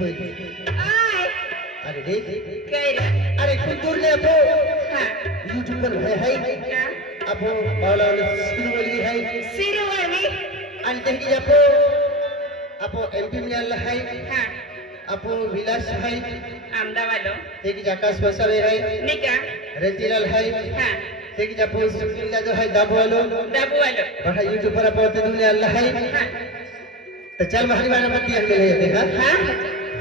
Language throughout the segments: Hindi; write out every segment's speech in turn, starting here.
पै अरे देख अरे कुछ दूर ले अपो। हाँ। यूट्यूब पर है है। अपो बावला वाले सिर वाली है। सिर वाली अन देख के अपो। अपो एमपी में अल्लाह है। हाँ। अपो विलास है। अहमदाबाद देख के आकाश बसा है। निका? रेतीलाल है। हाँ। देख जा पोस्ट मिला जो है। दाबू वालो। दाबू वालो। बड़ा यूट्यूब पर अपो। दुनिया अल्लाह है। हाँ। तो चल महरी वाला बत्ती मिले देखा हाँ।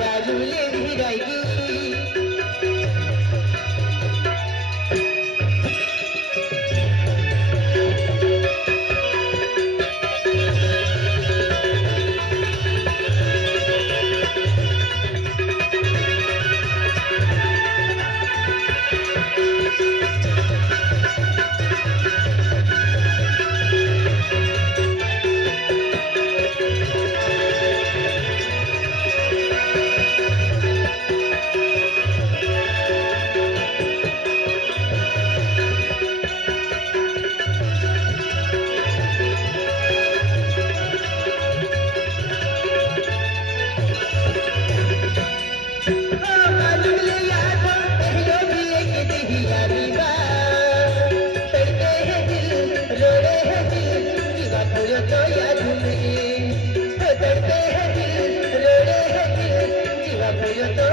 राजू ये भी राजू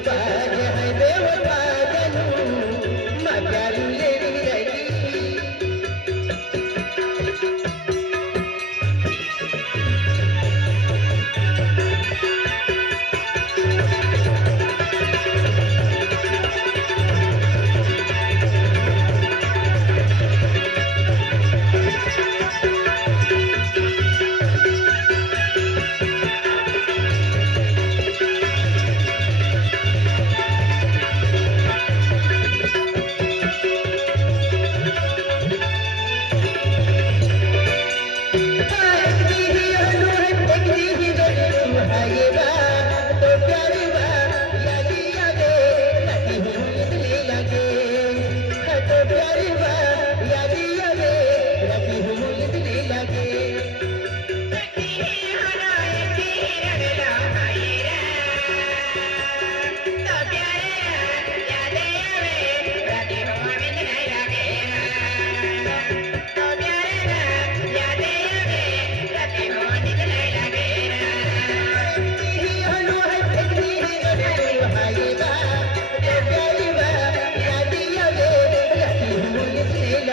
ಬಾಗ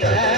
Yeah.